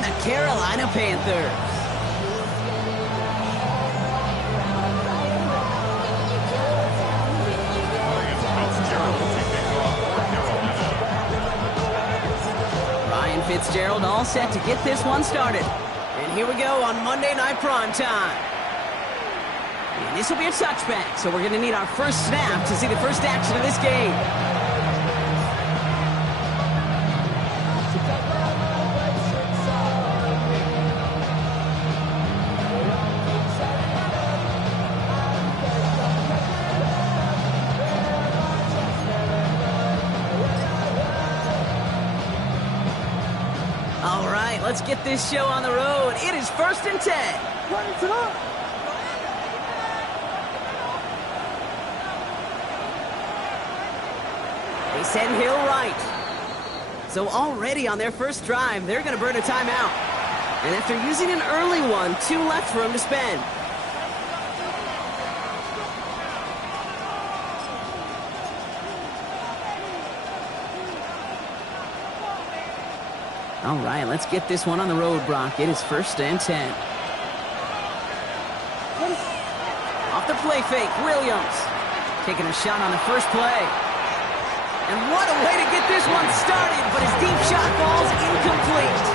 and the Carolina Panthers. Fitzgerald all set to get this one started. And here we go on Monday Night Prime Time. And this will be a touchback, so we're going to need our first snap to see the first action of this game. All right, let's get this show on the road. It is 1st and 10. They send Hill right. So already on their first drive, they're going to burn a timeout. And after using an early one, 2 left for them to spend. All right, let's get this one on the road, Brock. It is 1st and 10. Off the play fake, Williams. Taking a shot on the first play. And what a way to get this one started, but his deep shot falls incomplete.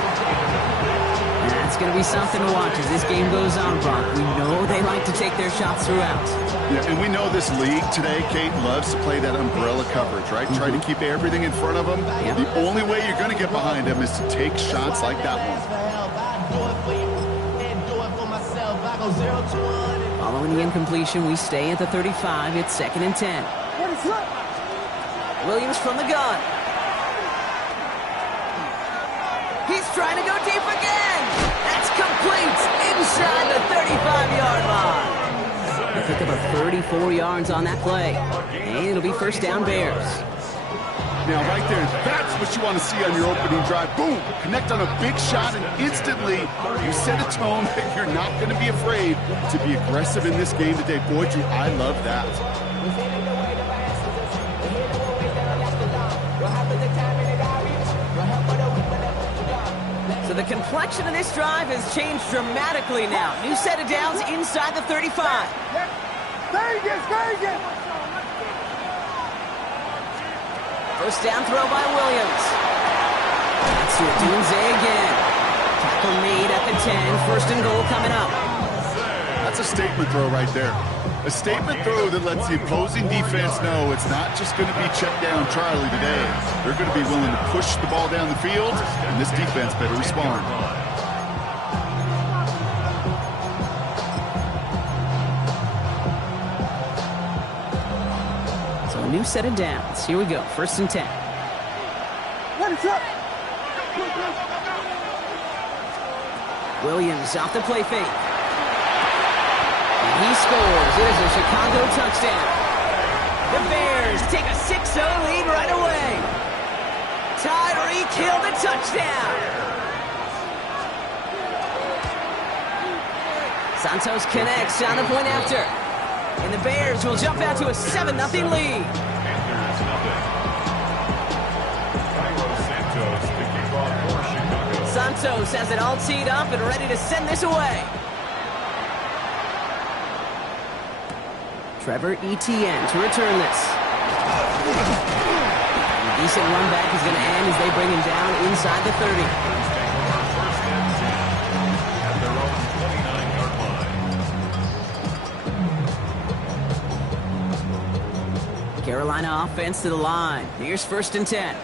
That's going to be something to watch as this game goes on, Brock. We know they like to take their shots throughout. Yeah, and we know this league today, Kate, loves to play that umbrella coverage, right? Try to keep everything in front of them. Yep. The only way you're going to get behind them is to take shots like that one. Following the incompletion, we stay at the 35. It's 2nd and 10. Williams from the gun. He's trying to go deep again. That's complete inside the 35-yard line. They pick up a 34 yards on that play. And it'll be 1st down Bears. Now, right there, that's what you want to see on your opening drive. Boom! Connect on a big shot, and instantly you set a tone that you're not going to be afraid to be aggressive in this game today. Boy, Drew, I love that. So the complexion of this drive has changed dramatically now. New set of downs inside the 35. First down throw by Williams. That's to Odunze again. Tackle made at the 10. 1st and goal coming up. That's a statement throw right there. A statement throw that lets the opposing defense know it's not just going to be check down Charlie today. They're going to be willing to push the ball down the field, and this defense better respond. So a new set of downs. Here we go. 1st and 10. Williams off the play fake. He scores. It is a Chicago touchdown. The Bears take a 6-0 lead right away. Tyreek Hill the touchdown. Santos connects on the point after. And the Bears will jump out to a 7-0 lead. Santos has it all teed up and ready to send this away. Trevor Etienne to return this. A decent run back is going to end as they bring him down inside the 30. Carolina offense to the line. Here's 1st and 10.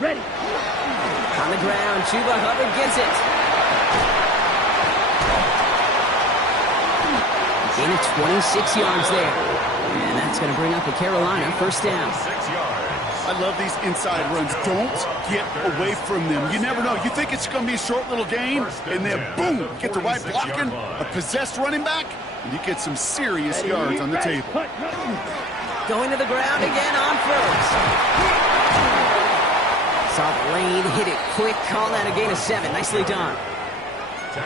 Ready. On the ground, Chuba Hubbard gets it. Gain of 26 yards there. And that's going to bring up a Carolina 1st down. I love these inside runs. Don't get away from them. You never know. You think it's going to be a short little gain, and then boom, get the right blocking, a possessed running back, and you get some serious yards on the table. Going to the ground again on 1st. Saw the lane, hit it quick, call that a gain of 7. Nicely done.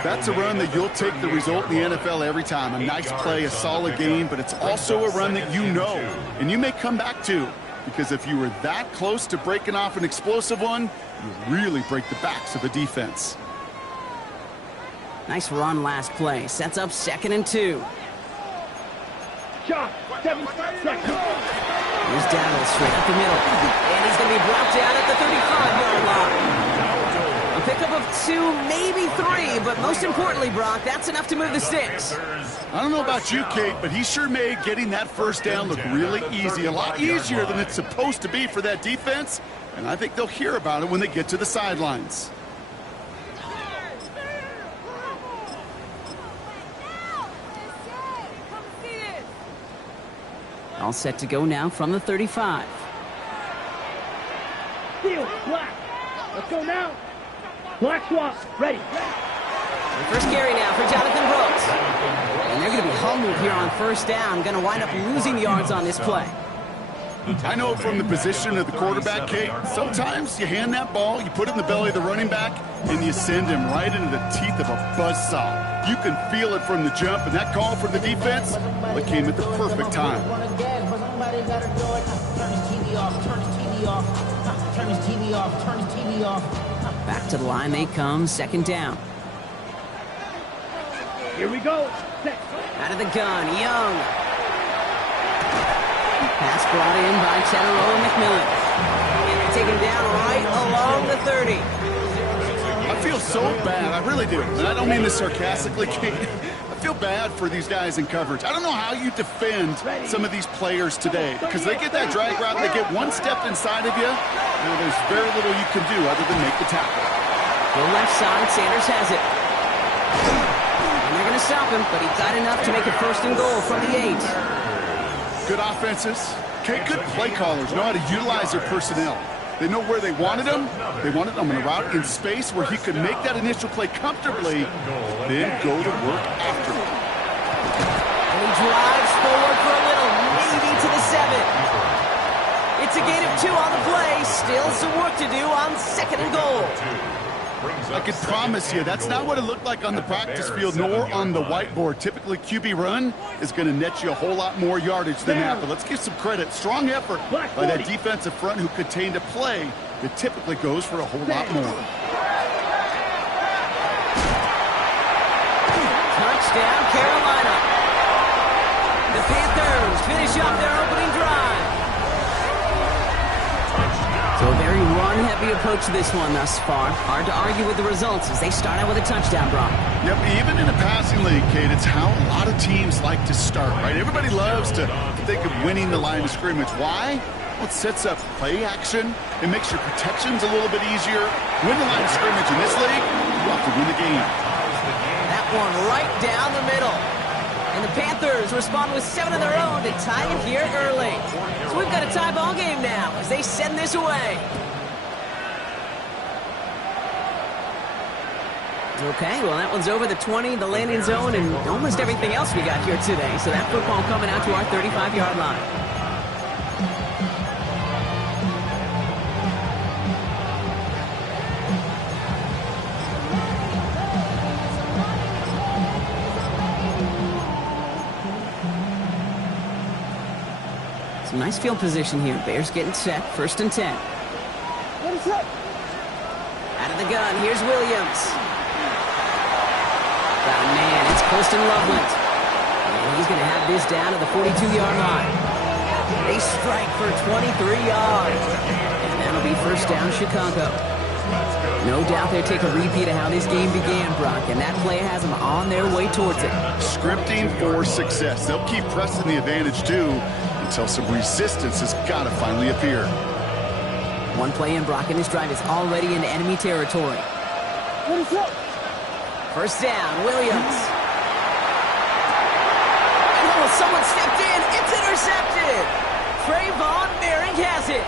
That's a run that you'll take the result in the NFL every time. A nice play, a solid game, but it's also a run that you know, and you may come back to. because if you were that close to breaking off an explosive one, you really break the backs of the defense. Nice run last play. Sets up 2nd and 2. Shot, 7 seconds. Here's Davis straight up the middle. And he's going to be brought down at the 35-yard line. A pickup of 2, maybe 3, but most importantly, Brock, that's enough to move the sticks. I don't know about you, Kate, but he sure made getting that first down look really easy. A lot easier than it's supposed to be for that defense. And I think they'll hear about it when they get to the sidelines. All set to go now from the 35. Steal, black. Let's go now. Black swap, ready. The first carry now for Jonathan Brooks. And they're going to be humbled here on first down. Going to wind up losing yards on this play. I know from the position of the quarterback, Kate, sometimes you hand that ball, you put it in the belly of the running back, and you send him right into the teeth of a buzzsaw. You can feel it from the jump, and that call from the defense, well, it came at the perfect time. Back to the line they come, 2nd down. Here we go. Out of the gun, Young. Pass brought in by Teteroa McMillan. And they take him down right along the 30. I feel so bad, I really do. And I don't mean this sarcastically, Kate. I feel bad for these guys in coverage. I don't know how you defend some of these players today, because they get that drag route, they get one step inside of you, and there's very little you can do other than make the tackle. The left side, Sanders has it. And they're going to stop him, but he got enough to make it 1st and goal from the 8. Good offenses. Okay, good play callers know how to utilize their personnel. They know where they wanted him. They wanted him in a route in space where he could make that initial play comfortably, then go to work after it. And he drives forward for a little, maybe to the 7. It's a gain of 2 on the play. Still some work to do on 2nd and goal. I can promise you that's not what it looked like on the practice field nor on the whiteboard. Typically, QB run is going to net you a whole lot more yardage than that. But let's give some credit. Strong effort by that defensive front who contained a play that typically goes for a whole lot more. Touchdown, Carolina. The Panthers finish up their opening drive. So a very run-heavy approach to this one thus far. Hard to argue with the results as they start out with a touchdown, Brock. Yep, even in a passing league, Kate, it's how a lot of teams like to start, right? Everybody loves to think of winning the line of scrimmage. Why? Well, it sets up play action. It makes your protections a little bit easier. Win the line of scrimmage in this league, you have to win the game. That one right down the middle. And the Panthers respond with 7 of their own to tie it here early. So we've got a tie ball game now as they send this away. Okay, well, that one's over the 20, the landing zone, and almost everything else we got here today. So that football coming out to our 35-yard line. Some nice field position here. Bears getting set, 1st and 10. Out of the gun, here's Williams. Got a man, it's Colston Loveland. And he's going to have this down to the 42-yard line. They strike for 23 yards. And that'll be 1st down, Chicago. No doubt they'll take a repeat of how this game began, Brock, and that play has them on their way towards it. Scripting for success. They'll keep pressing the advantage, too, until some resistance has got to finally appear. One play in, Brock, and this drive is already in enemy territory. 1st down, Williams. Oh, someone stepped in. It's intercepted. Trayvon Merrick has it.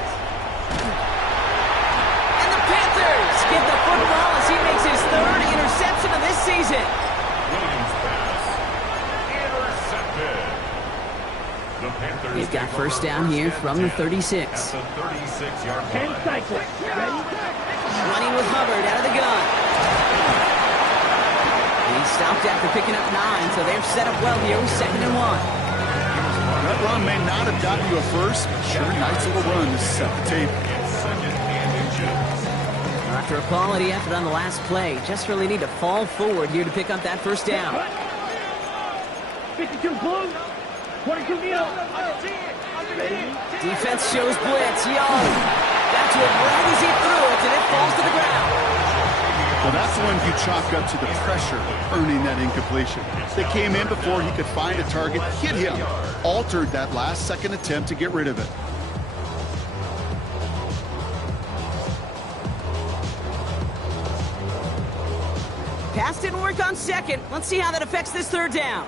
And the Panthers get the football as he makes his 3rd interception of this season. Williams pass. Intercepted. The Panthers. He's got 1st down here from the 36. At the 36-yard line. 10 cycles. Ready? Running with Hubbard out of the gun. He stopped after picking up 9, so they're set up well here with 2nd and 1. That run may not have gotten you a first, but sure, nice little run to set the table. After a quality effort on the last play, just really need to fall forward here to pick up that first down. 52 blue, 22 neo. Defense shows blitz. Young got to it right as he threw it, and it falls to the ground. Well, that's the one you chalk up to the pressure earning that incompletion. They came in before he could find a target, hit him, altered that last-second attempt to get rid of it. Pass didn't work on second. Let's see how that affects this third down.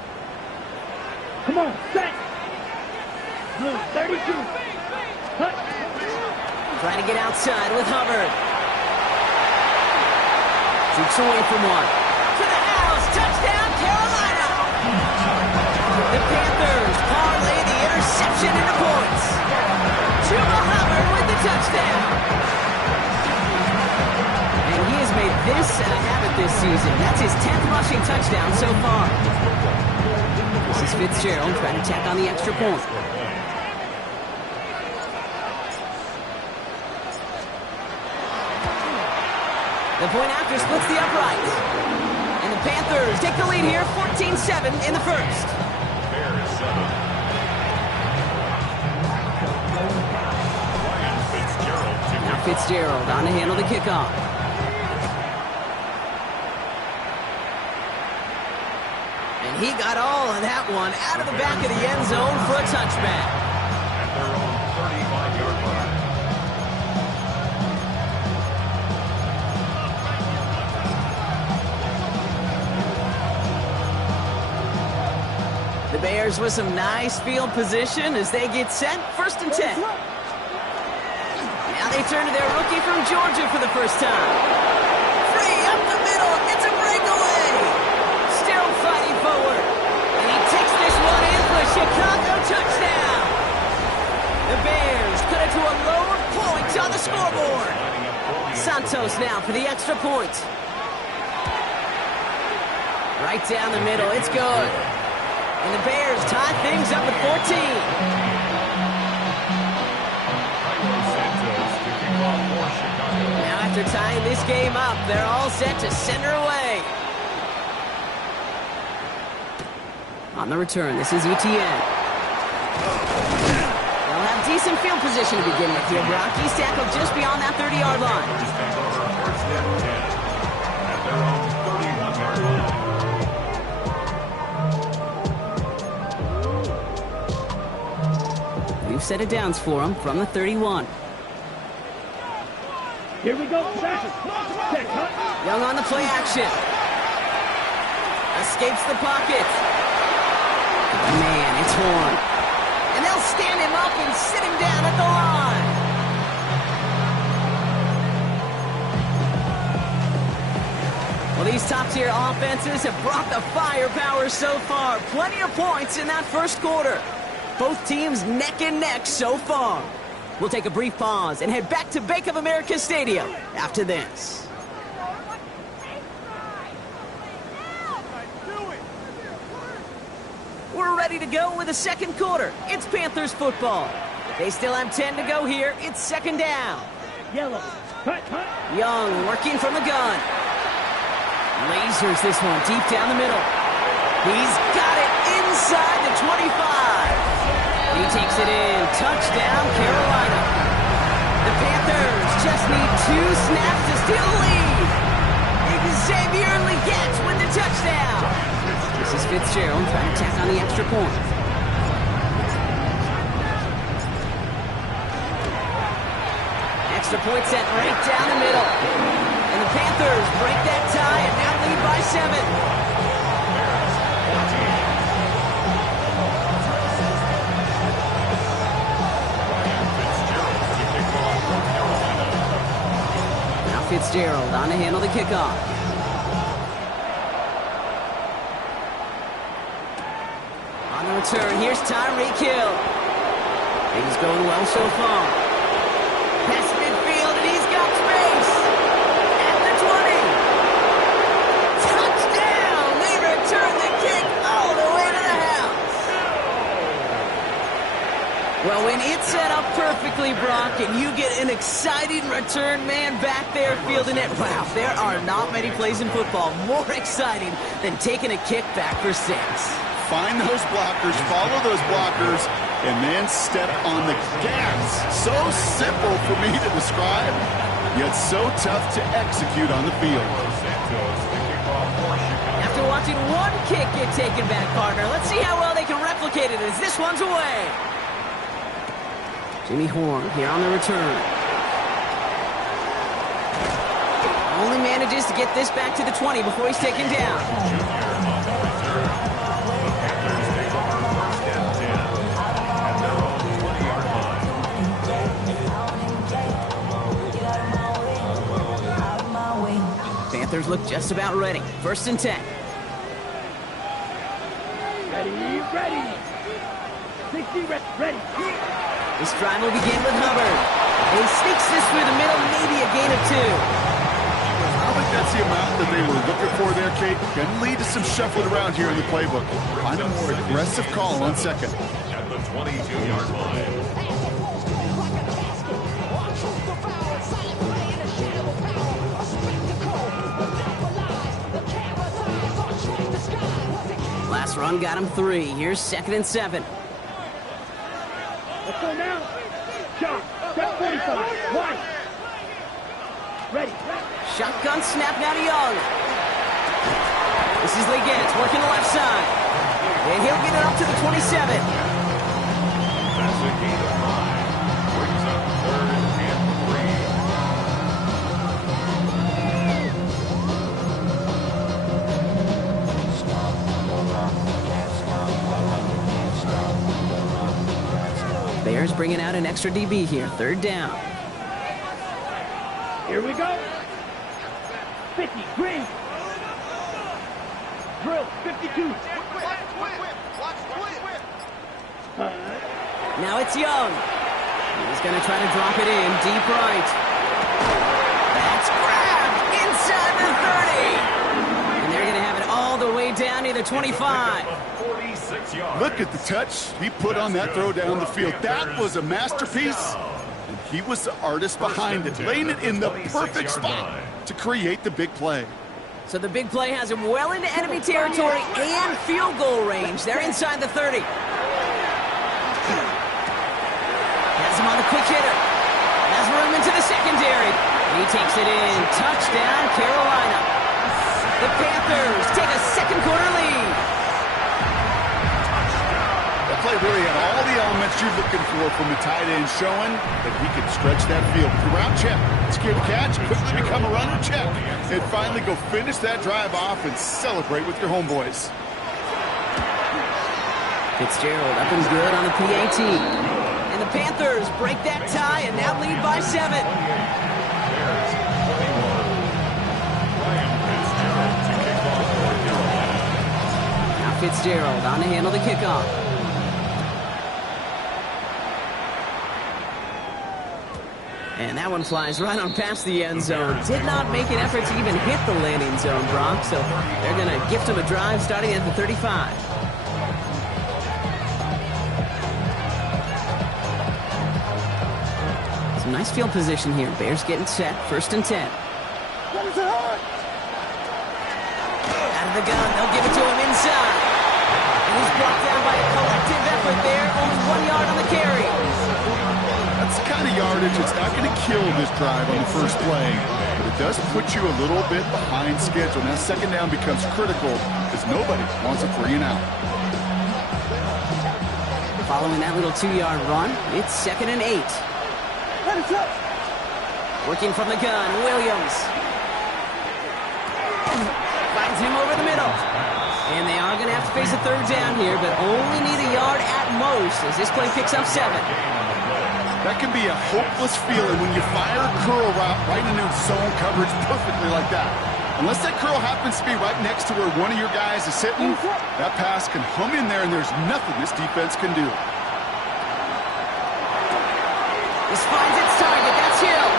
Come on, set. Blue, 32. Cut. Trying to get outside with Hubbard. Shoots away from one. To the house. Touchdown, Carolina. The Panthers parlay the interception into points. Chuba Hubbard with the touchdown. And he has made this a habit this season. That's his 10th rushing touchdown so far. This is Fitzgerald trying to tack on the extra point. The point after splits the uprights. And the Panthers take the lead here, 14-7 in the first. Now Fitzgerald on to handle the kickoff. And he got all of that one out of the back of the end zone for a touchback. At their own 35-yard line. The Bears with some nice field position as they get set, 1st and 10. Now they turn to their rookie from Georgia for the first time. Free up the middle, it's a breakaway. Still fighting forward. And he takes this one in for a Chicago touchdown. The Bears cut it to a lower point on the scoreboard. Santos now for the extra point. Right down the middle, it's good. And the Bears tie things up at 14. Now after tying this game up, they're all set to send her away. On the return, this is ETN. They'll have decent field position to begin with here, Brock. He's tackled just beyond that 30-yard line. At their own 31-yard line. We've set it downs for him from the 31. Here we go, second. Set, cut. Young on the play action. Escapes the pocket. Man, it's Horn. And they'll stand him up and sit him down at the line. Well, these top-tier offenses have brought the firepower so far. Plenty of points in that first quarter. Both teams neck and neck so far. We'll take a brief pause and head back to Bank of America Stadium after this. We're ready to go with the second quarter. It's Panthers football. They still have 10 to go here. It's 2nd down. Yellow. Cut, cut. Young working from the gun. Lasers this one deep down the middle. He's got it inside the 25. He takes it in. Touchdown, Carolina. The Panthers just need 2 snaps to steal the lead. Xavier Legette with the touchdown. This is Fitzgerald trying to tack on the extra point. Extra point set right down the middle. And the Panthers break that tie and now lead by 7. Fitzgerald on to handle the kickoff. On the return, here's Tyreek Hill. He's going well so far. Past midfield, and he's got space. At the 20. Touchdown! They return the kick all the way to the house. quickly, Brock, and you get an exciting return man back there fielding it. Wow, there are not many plays in football more exciting than taking a kick back for 6. Find those blockers, follow those blockers, and then step on the gas. So simple for me to describe, yet so tough to execute on the field. After watching one kick get taken back, partner, let's see how well they can replicate it as this one's away. Jimmy Horn here on the return. Only manages to get this back to the 20 before he's taken down. Panthers look just about ready. 1st and 10. Ready. 60, ready. This drive will begin with Hubbard. He sneaks this through the middle, maybe a gain of 2. I don't think that's the amount that they were looking for there, Kate. Can lead to some shuffling around here in the playbook. Find a more aggressive call on 2nd. At the 22-yard line. Last run got him 3. Here's 2nd and 7. Let's go now. Shot. Step 45. One. Ready. Shotgun snap now to Young. This is Leggett working the left side. And he'll get it up to the 27. That's a gain of 5. Brings up 3rd and 3. Bears bringing out an extra DB here. 3rd down. Here we go. 50. Green. Drill. 52. Now it's Young. He's going to try to drop it in deep right. That's grabbed inside the 30. And they're going to have it all the way down near the 25. 46 yards. Look at the touch he put on that throw down the field. That was a masterpiece. And he was the artist behind it, laying it in the perfect spot to create the big play. So the big play has him well into enemy territory and field goal range. They're inside the 30. Has him on the quick hitter. Has room into the secondary. He takes it in. Touchdown, Carolina. The Panthers take a second quarter lead. That play really had all the elements you're looking for from a tight end, showing that he could stretch that field. The route check, secure the catch, quickly become a runner check, and finally go finish that drive off and celebrate with your homeboys. Fitzgerald up and good on the PAT. And the Panthers break that tie and now lead by 7. Now Fitzgerald on to handle the kickoff. And that one flies right on past the end zone. Did not make an effort to even hit the landing zone, Brock. So they're going to gift him a drive starting at the 35. Some nice field position here. Bears getting set. 1st and 10. Out of the gun. They'll give it to him inside. And he's brought down by a collective effort there. Only 1 yard on the carry. That's the kind of yardage that's not going to kill this drive on the first play, but it does put you a little bit behind schedule. Now, 2nd down becomes critical because nobody wants a 3 and out. Following that little 2-yard run, it's 2nd and 8. Working from the gun, Williams. Finds him over the middle. And they are going to have to face a 3rd down here, but only need a yard at most as this play picks up 7. That can be a hopeless feeling when you fire a curl route right into zone coverage perfectly like that. Unless that curl happens to be right next to where one of your guys is sitting, that pass can hum in there and there's nothing this defense can do. This finds its target. That's Hill.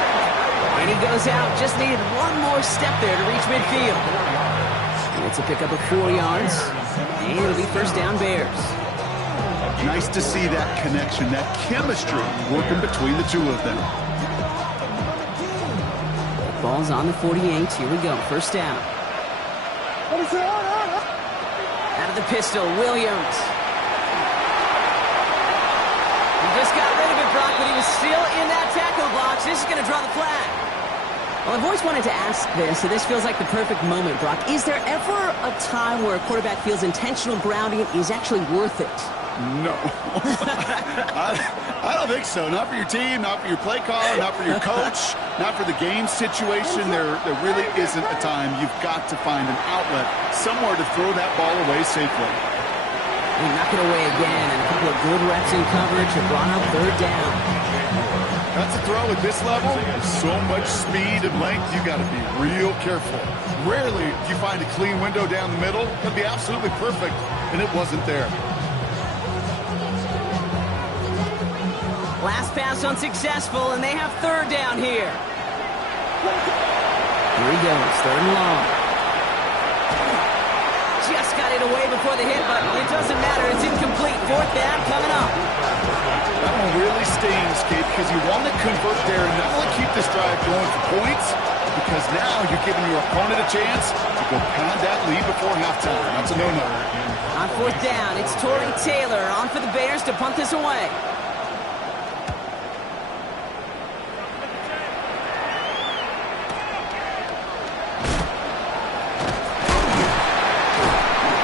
And he goes out. Just needed one more step there to reach midfield. And it's a pickup of 4 yards. And it'll be 1st down Bears. Nice to see that connection, that chemistry working between the two of them. Ball's on the 48. Here we go. First down. Out of the pistol, Williams. He just got rid of it, Brock, but he was still in that tackle box. This is going to draw the flag. Well, I've always wanted to ask this, so this feels like the perfect moment, Brock. Is there ever a time where a quarterback feels intentional grounding is actually worth it? No. I don't think so. Not for your team, not for your play caller, not for your coach, not for the game situation. There really isn't a time. You've got to find an outlet, somewhere to throw that ball away safely. We knock it away again, and a couple of good reps in coverage have brought up third down. That's a throw at this level. So much speed and length, you got to be real careful. Rarely do you find a clean window down the middle. That'd be absolutely perfect, and it wasn't there. Last pass unsuccessful, and they have third down here. Here he goes, third and long. Just got it away before the hit, but it doesn't matter. It's incomplete. Fourth down coming up. That one really stings, Kate, because you want to convert there and not only keep this drive going for points, because now you're giving your opponent a chance to go pound that lead before halftime. That's a no-no. On fourth down, it's Torrey Taylor on for the Bears to punt this away.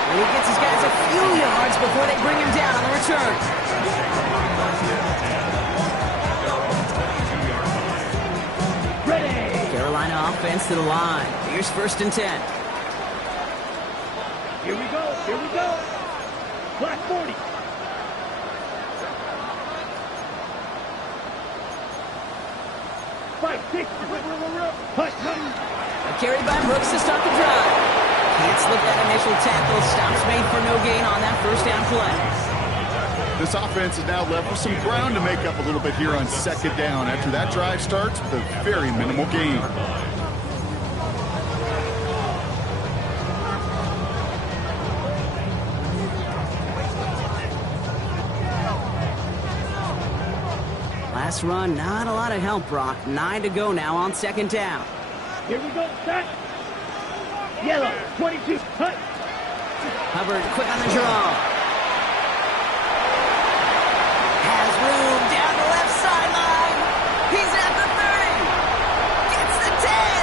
And he gets his guys a few yards before they bring him down on the return. Carolina offense to the line. Here's first and 10. Here we go. Here we go. Black 40. Fight, six. Carried by Brooks to start the drive. Can't slip that initial tackle. Stops made for no gain on that first down play. This offense is now left with some ground to make up a little bit here on second down after that drive starts with a very minimal gain. Last run, not a lot of help, Brock. 9 to go now on second down. Here we go, set. Yellow, 22, cut. Hubbard quick on the draw. Has room down the left sideline. He's at the 30. Gets the 10.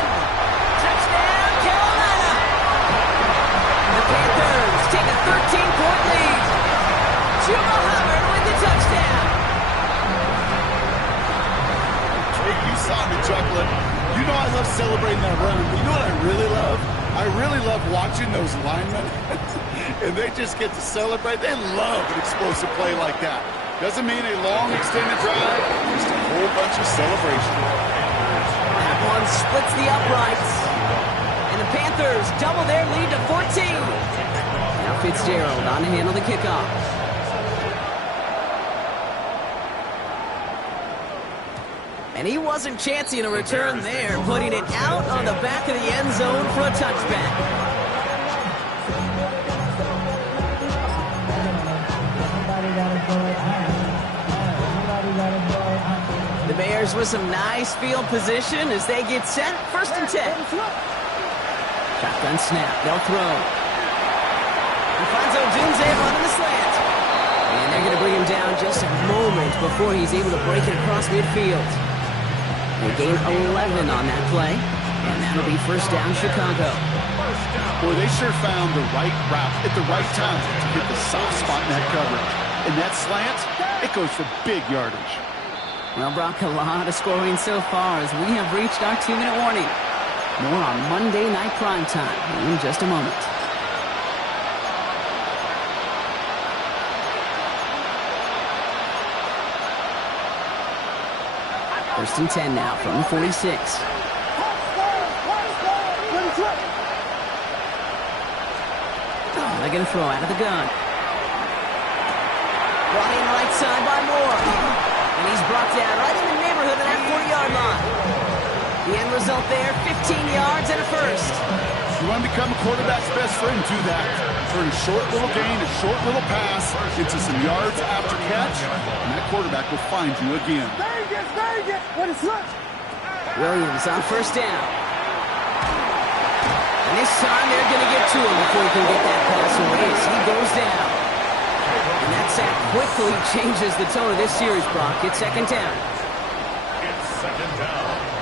Touchdown, Carolina. The Panthers take a 13-point lead. Chuba Hubbard with the touchdown. Hey, you saw me chuckling. You know I love celebrating that run, but you know what I really love? I really love watching those linemen, and they just get to celebrate. They love an explosive play like that. Doesn't mean a long, extended drive, just a whole bunch of celebration. That one splits the uprights. And the Panthers double their lead to 14. Now Fitzgerald on to handle the kickoff. And he wasn't chancing a return there, putting it out on the back of the end zone for a touchback. The Bears with some nice field position as they get set. First and 10. Shotgun snap. They'll throw. Alfonso Dunze running the slant. And they're going to bring him down just a moment before he's able to break it across midfield. They gain 11 on that play, and that'll be first down Chicago. Boy, they sure found the right route at the right time to hit the soft spot in that coverage. And that slant, it goes for big yardage. Well, Brock, a lot of scoring so far as we have reached our 2-minute warning. More on Monday Night Primetime in just a moment. First and 10 now from the 46. They're going to throw out of the gun. Brought in right side by Moore. And he's brought down right in the neighborhood of that 40-yard line. The end result there, 15 yards and a first. you want to become a quarterback's best friend, do that. Turn a short little gain, a short little pass into some yards after catch, and that quarterback will find you again. Vegas! What is up? Williams on first down. And this time they're going to get to him before he can get that pass away as he goes down. And that sack quickly changes the tone of this series, Brock. It's second down. It's second down.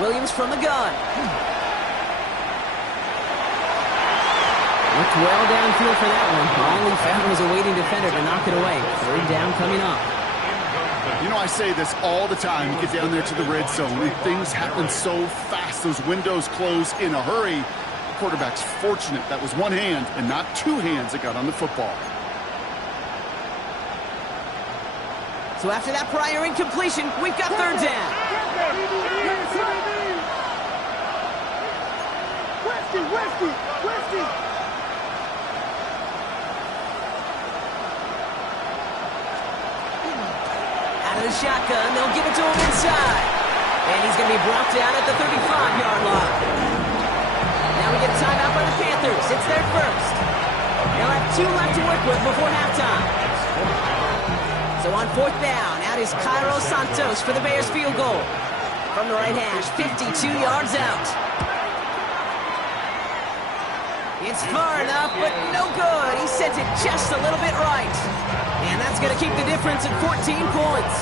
Williams from the gun. Looked well downfield for that one. All he found was a waiting defender to knock it away. Third down coming up. You know, I say this all the time. You get down there to the red zone, and things happen so fast. Those windows close in a hurry. The quarterback's fortunate that was one hand and not two hands that got on the football. So after that prior incompletion, we've got third down. Westy! Out of the shotgun, they'll give it to him inside. And he's going to be brought down at the 35-yard line. Now we get a timeout by the Panthers. It's their first. They'll have 2 left to work with before halftime. So on fourth down, out is Cairo Santos for the Bears field goal. From the right hash, 52 yards out. It's far enough, but no good. He sent it just a little bit right. And that's going to keep the difference at 14 points.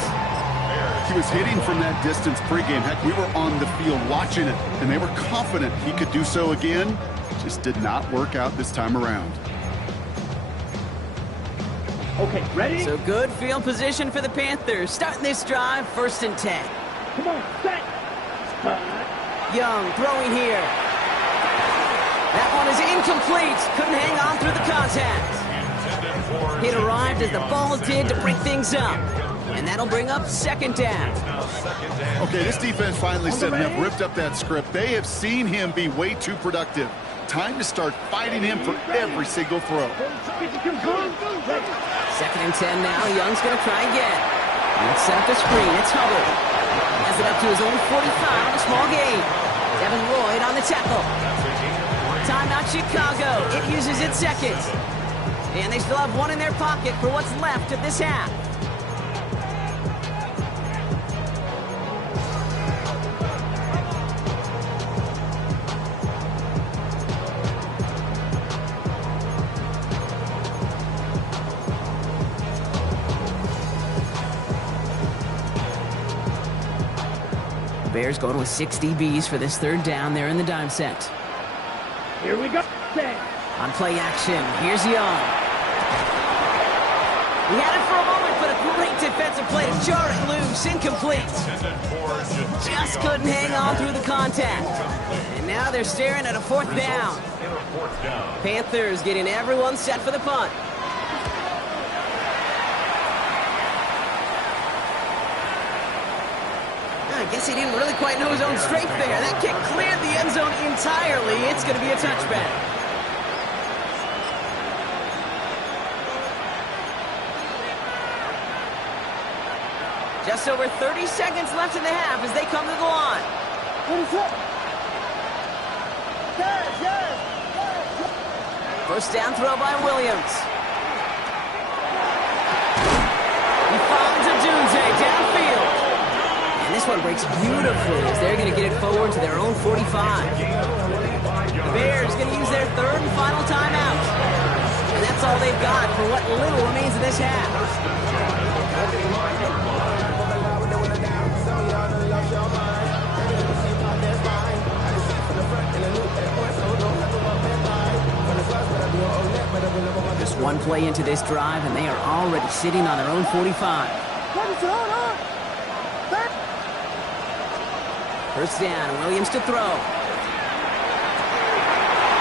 He was hitting from that distance pregame. Heck, we were on the field watching it, and they were confident he could do so again. Just did not work out this time around. Okay, ready? So good field position for the Panthers. Starting this drive, 1st and 10. Come on, set. Young throwing here. That one is incomplete. Couldn't hang on through the contact. It arrived as the ball did to break things up. And that'll bring up second down. Okay, this defense finally said enough, ripped up that script. They have seen him be way too productive. Time to start fighting him for every single throw. 2nd and 10 now. Young's going to try again. Let's set up the screen. It's Hubbard. Has it up to his own 45 on a small gain. Devin Lloyd on the tackle. Timeout Chicago. It uses its second. And they still have one in their pocket for what's left of this half. Bears going with 6 DBs for this third down there in the dime set. Here we go. On play action, here's Young. He had it for a moment, but a great defensive play to jar it loose, incomplete. Just couldn't hang on through the contact. And now they're staring at a 4th down. Panthers getting everyone set for the punt. I guess he didn't really quite know his own strength there. That kick cleared the end zone entirely. It's going to be a touchback. Just over 30 seconds left in the half as they come to the line. First down throw by Williams. He finds Adunze downfield. And this one breaks beautifully as they're going to get it forward to their own 45. The Bears going to use their 3rd and final timeout. And that's all they've got for what little remains of this half. Just one play into this drive, and they are already sitting on their own 45. First down, Williams to throw.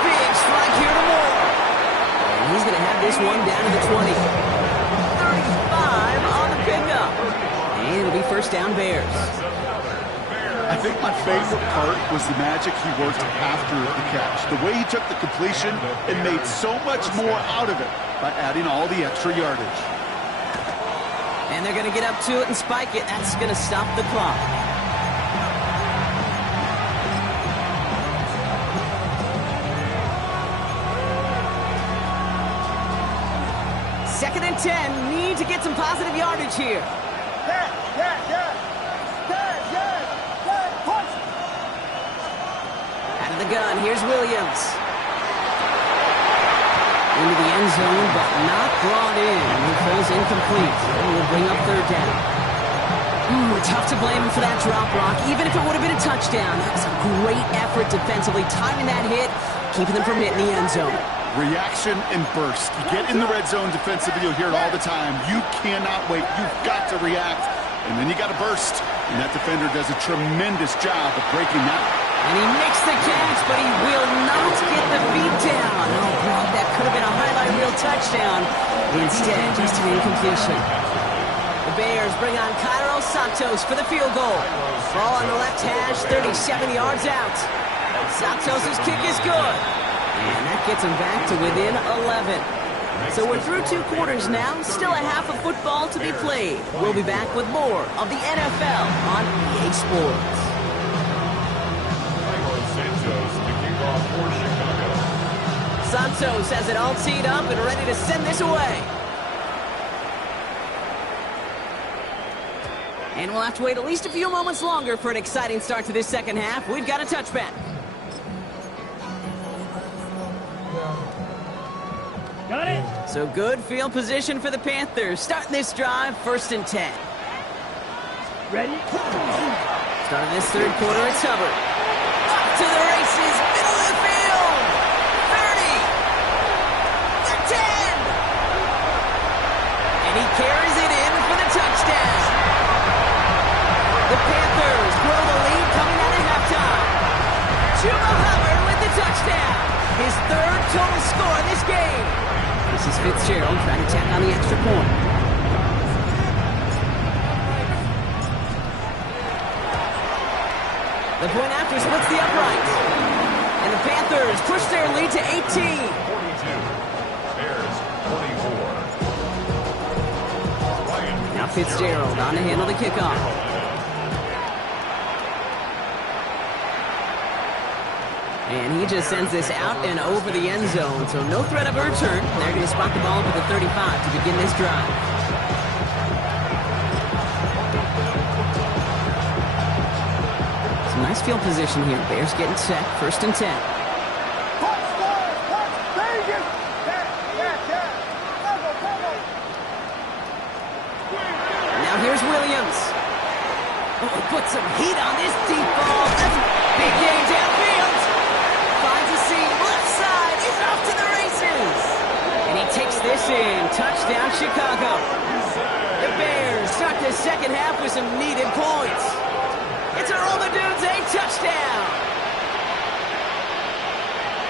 Big strike here to Moore. And he's going to have this one down to the 20. 35 on the pickup. And it'll be first down Bears. I think my favorite part was the magic he worked after the catch. The way he took the completion and made so much more out of it by adding all the extra yardage. And And they're going to get up to it and spike it. That's going to stop the clock. Second and 10. Need to get some positive yardage here. Out of the gun, here's Williams. Into the end zone, but not brought in. He falls incomplete. And will bring up third down. Tough to blame him for that drop, Brock. Even if it would have been a touchdown, that was a great effort defensively, timing that hit, keeping them from hitting the end zone. Reaction and burst. You get in the red zone defensively, you'll hear it all the time. You cannot wait. You've got to react. And then you got to burst. And that defender does a tremendous job of breaking that. And he makes the catch, but he will not get the beat down. Oh, Brock, that could have been a highlight reel touchdown. Instead, just an incompletion. The Bears bring on Cairo Santos for the field goal. Ball on the left hash, 37 yards out. Santos' kick is good. And that gets him back to within 11. So we're through 2 quarters now. Still a half of football to be played. We'll be back with more of the NFL on EA Sports. Santos has it all teed up and ready to send this away. And we'll have to wait at least a few moments longer for an exciting start to this second half. We've got a touchback. Got it. So good field position for the Panthers. Starting this drive, 1st and 10. Ready? Starting this third quarter, it's Hubbard. Up to the races, middle of the field. 30. The 10. And he carries it in for the touchdown. The Panthers grow the lead coming out of halftime. Chuba Hubbard with the touchdown. His 3rd total score in this game. This is Fitzgerald trying to tack on the extra point. The point after splits the uprights. And the Panthers push their lead to 18. 42. Bears 24. Now Fitzgerald on to handle the kickoff. And he just sends this out and over the end zone, so no threat of a return. They're going to spot the ball up at the 35 to begin this drive. Some nice field position here. Bears getting set, 1st and 10. Now here's Williams. Oh, he put some heat on this deep ball. That's a big game downfield. Finds a seam, left side, he's off to the races. And he takes this in, touchdown Chicago. The Bears start the second half with some needed points. It's a roll the dudes, a touchdown.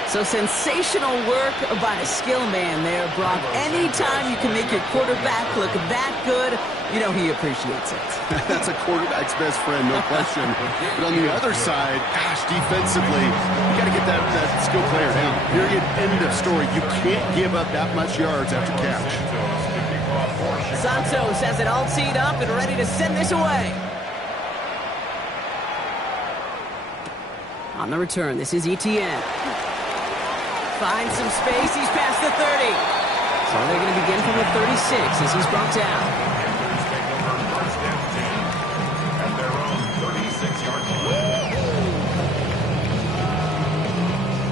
So sensational work by the skill man there, Brock. Anytime you can make your quarterback look that good, you know he appreciates it. That's a quarterback's best friend, no question. But on the other side, gosh, defensively, you got to get that skill player down. Period. End of story. You can't give up that much yards after catch. Santos has it all teed up and ready to send this away. On the return, this is Etienne. Finds some space, he's past the 30. So they're going to begin from the 36 as he's brought down.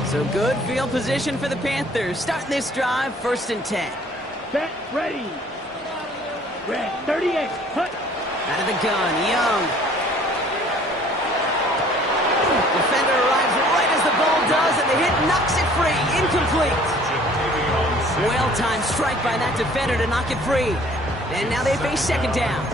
So good field position for the Panthers. Starting this drive, 1st and 10. Set, ready. Red, 38, hut. Out of the gun, Young. Defender arrives right as the ball does, and the hit knocks it free. Incomplete. Well-timed strike by that defender to knock it free. And now they face 2nd down.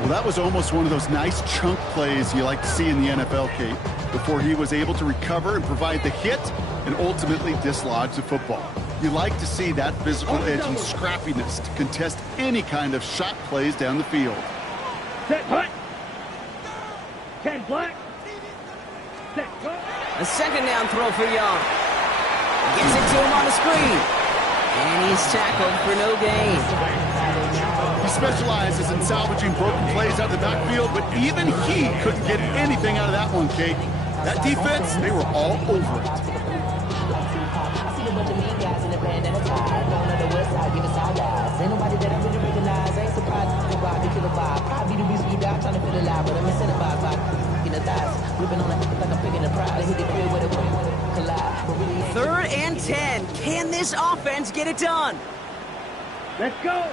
Well, that was almost one of those nice chunk plays you like to see in the NFL, Kate, before he was able to recover and provide the hit and ultimately dislodge the football. You like to see that physical edge and scrappiness to contest any kind of shot plays down the field. Set, hut. 10 black. Set, hut. A 2nd down throw for Young. Gets it to him on the screen. And he's tackled for no gain. He specializes in salvaging broken plays out of the backfield, but even he couldn't get anything out of that one, Kate. That defense, they were all over it. Third and 10. Can this offense get it done? Let's go.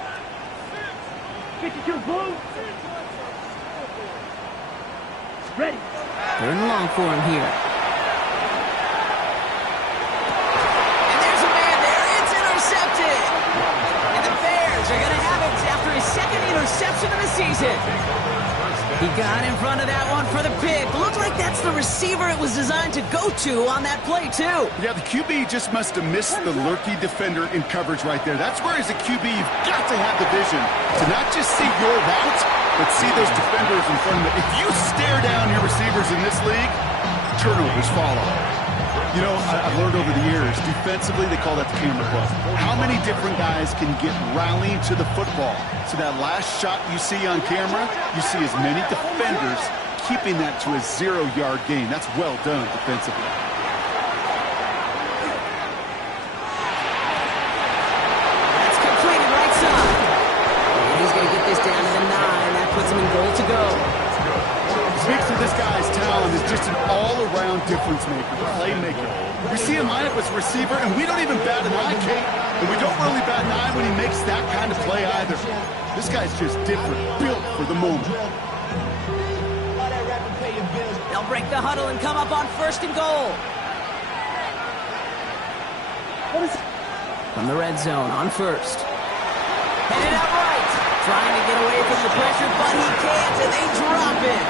Get you to the blue. Ready. Third and long for him here. And there's a man there. It's intercepted. And the Bears are going to have it after his second interception of the season. He got in front of that one for the pick. Looked like that's the receiver it was designed to go to on that play, too. Yeah, the QB just must have missed the lurky defender in coverage right there. That's where, as a QB, you've got to have the vision to not just see your route, but see those defenders in front of it. If you stare down your receivers in this league, turnovers follow. You know, I've learned over the years, defensively, they call that the camera club. How many different guys can get rallied to the football? So that last shot you see on camera, you see as many defenders keeping that to a 0-yard gain. That's well done defensively. That's completed right side. And he's going to get this down to the 9. That puts him in goal to go. Speaks to this guy's talent is just an all-around difference maker, playmaker. We see him line up as a receiver, and we don't even bat an eye, Kate. And we don't really bat an eye when he makes that kind of play either. This guy's just different, built for the moment. They'll break the huddle and come up on first and goal. From the red zone on first. Headed out right. Trying to get away from the pressure, but he can't, and they drop it.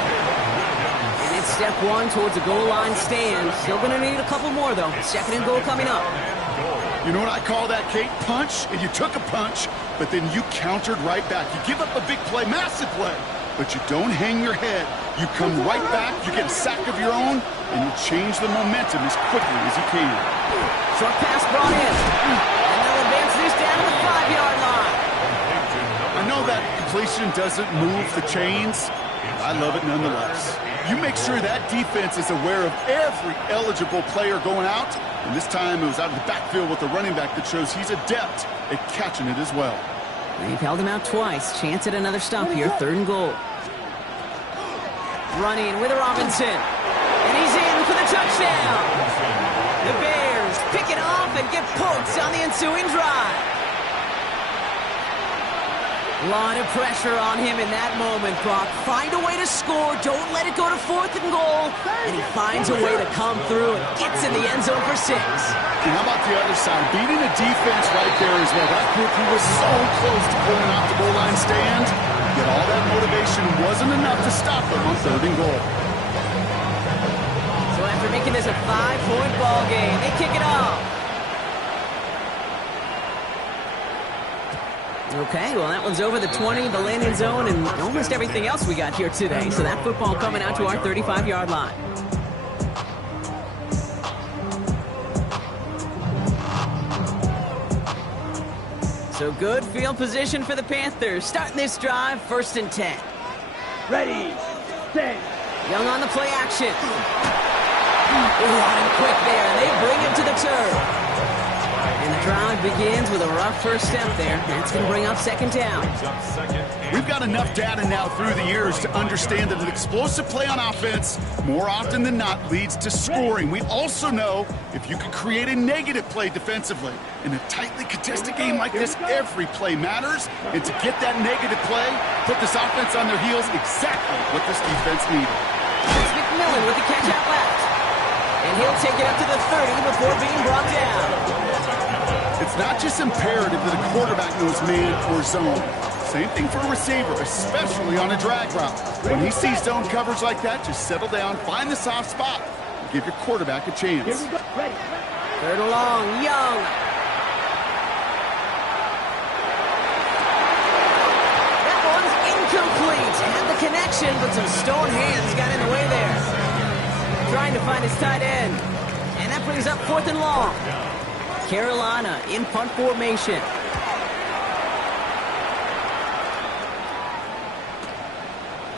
And it's step one towards a goal line stand. Still going to need a couple more, though. Second and goal coming up. You know what I call that, Kate? Punch, and you took a punch, but then you countered right back. You give up a big play, massive play, but you don't hang your head. You come right back, you get a sack of your own, and you change the momentum as quickly as you can. Short pass brought in. And they'll advance this down to the 5-yard line. I know that completion doesn't move the chains, but I love it nonetheless. You make sure that defense is aware of every eligible player going out, and this time it was out of the backfield with the running back that shows he's adept at catching it as well. They've held him out twice. Chance at another stop here. Third and goal. Running with Robinson. And he's in for the touchdown. The Bears pick it off and get poked on the ensuing drive. A lot of pressure on him in that moment, Brock. Find a way to score. Don't let it go to fourth and goal. And he finds a way to come through and gets in the end zone for 6. And how about the other side? Beating the defense right there as well. That group who was so close to pulling out the goal line stand, yet all that motivation wasn't enough to stop them on third and goal. So after making this a 5-point ball game, they kick it off. Okay, well, that one's over the 20, the landing zone, and almost everything else we got here today. So that football coming out to our 35-yard line. So good field position for the Panthers. Starting this drive, 1st and 10. Ready, set. Young on the play action. Running quick there, and they bring him to the turf. And the drive begins with a rough first step there. That's going to bring up 2nd down. We've got enough data now through the years to understand that an explosive play on offense, more often than not, leads to scoring. We also know if you can create a negative play defensively. In a tightly contested game like this, every play matters. And to get that negative play, put this offense on their heels, exactly what this defense needed. It's McMillan with the catch out left. And he'll take it up to the 30 before being brought down. It's not just imperative that a quarterback knows man or zone. Same thing for a receiver, especially on a drag route. When he sees zone coverage like that, just settle down, find the soft spot, and give your quarterback a chance. Here we go. Ready. 3rd and long, Young. That one's incomplete. Had the connection, but some stone hands got in the way there. Trying to find his tight end. And that brings up 4th and long. Carolina in punt formation.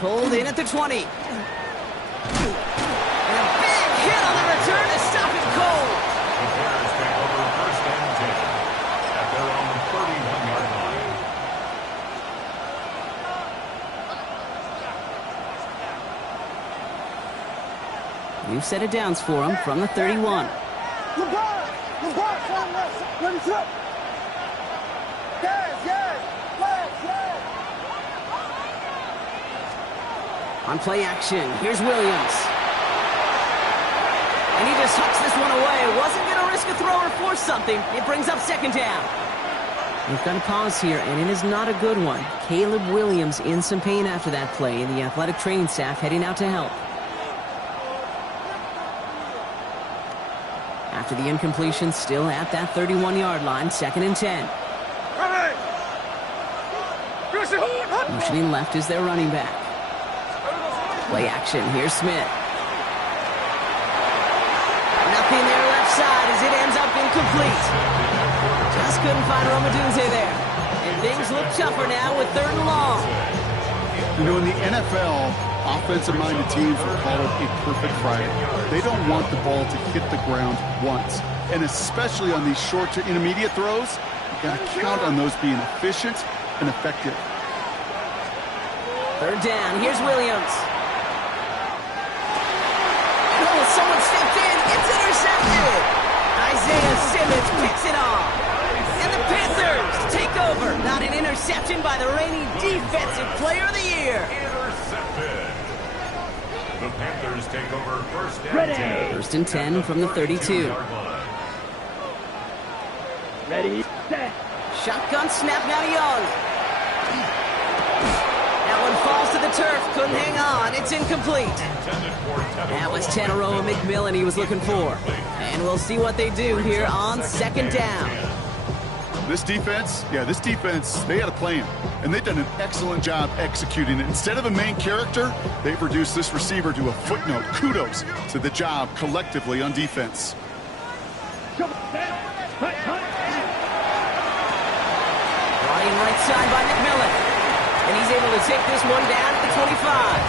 Pulled in at the 20. And a big hit on the return to stop it cold. The Bears take over first and 10 at their own 31-yard line. New set of downs for him from the 31. On play action, here's Williams. And he just hucks this one away. Wasn't going to risk a throw or force something. It brings up second down. We've got a pause here, and it is not a good one. Caleb Williams in some pain after that play, and the athletic training staff heading out to help. After the incompletion, still at that 31-yard line, second and 10. Motioning left is their running back. Play action, here's Smith. Nothing there left side as it ends up incomplete. Just couldn't find Romadunze there. And things look tougher now with third and long. You know, in the NFL, offensive-minded teams will call it a perfect Friday. They don't want the ball to hit the ground once. And especially on these short to intermediate throws, you've got to count on those being efficient and effective. Third down, here's Williams. Oh, someone stepped in. It's intercepted. Isaiah Simmons picks it off. And the Panthers take over. Not an interception by the reigning Defensive Player of the Year. Intercepted. The Panthers take over first and Ready. 10. First and 10 from the 32. Ready, set. Shotgun snap now to Young. That one falls to the turf. Couldn't hang on. It's incomplete. That was Tenaroa McMillan he was looking for. And we'll see what they do here on second down. This defense, they had a plan. And they've done an excellent job executing it. Instead of a main character, they've reduced this receiver to a footnote. Kudos to the job collectively on defense. Flying right side by McMillan. And he's able to take this one down at the 25.